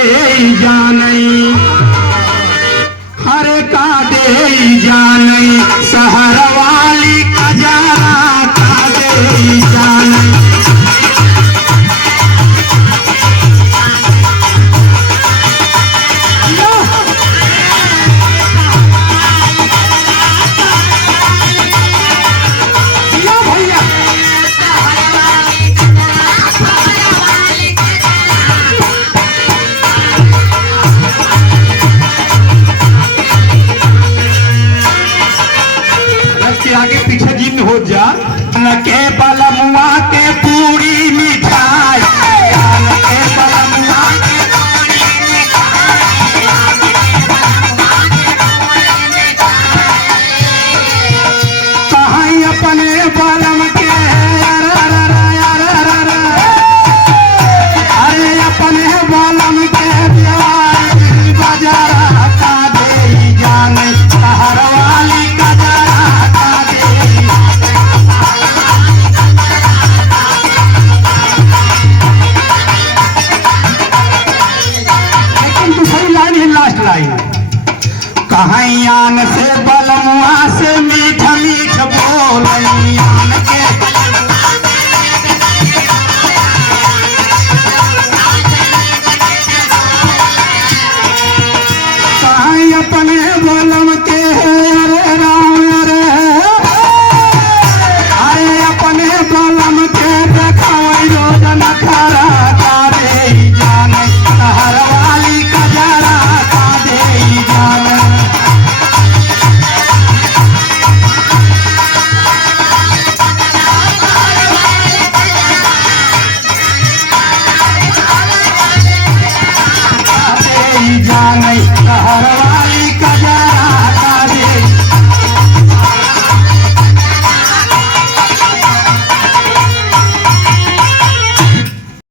जानई हरे का दे जानई शहर वाली कजरा का दे जानई आगे पीछे जिन हो जा के बलमुआ के पूरी मिठाई के बलमुआ के पूरी कहीं अपने बलम के अरे अपने बलम के बाजार का दे जाने शहर वाली कहायान से बलमुआ से मीठ मीठ बोलियान